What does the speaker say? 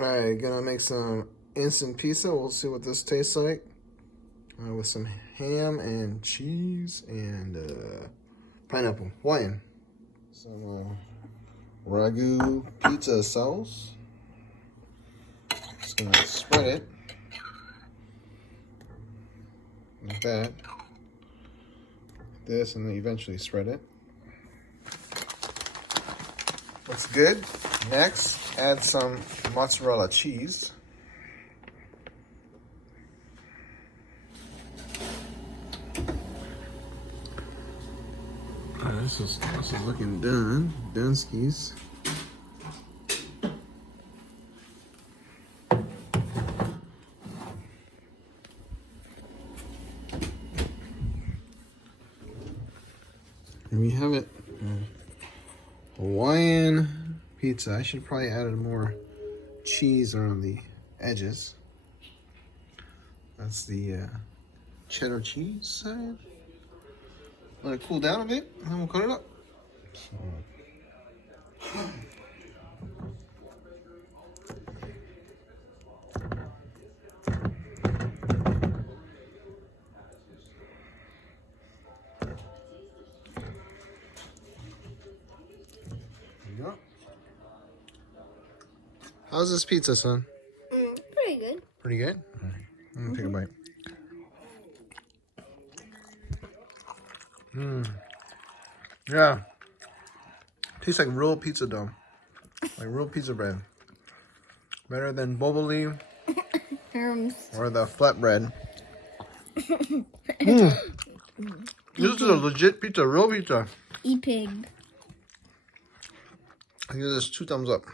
Alright, gonna make some instant pizza. We'll see what this tastes like. With some ham and cheese and pineapple. Hawaiian. Some ragu pizza sauce. Just gonna spread it. Like that. This, and then eventually spread it. Looks good. Next, add some mozzarella cheese. This is looking done. Done skis. And we have it. Hawaiian pizza. I should probably add more cheese around the edges. That's the cheddar cheese side. Let it cool down a bit, and then we'll cut it up. There you go. How's this pizza, son? Pretty good. Pretty good? All right. I'm gonna take a bite. Yeah. Tastes like real pizza dough. Like real pizza bread. Better than Boboli or the flatbread. This is a legit pizza, real pizza. E-pig. I give this 2 thumbs up.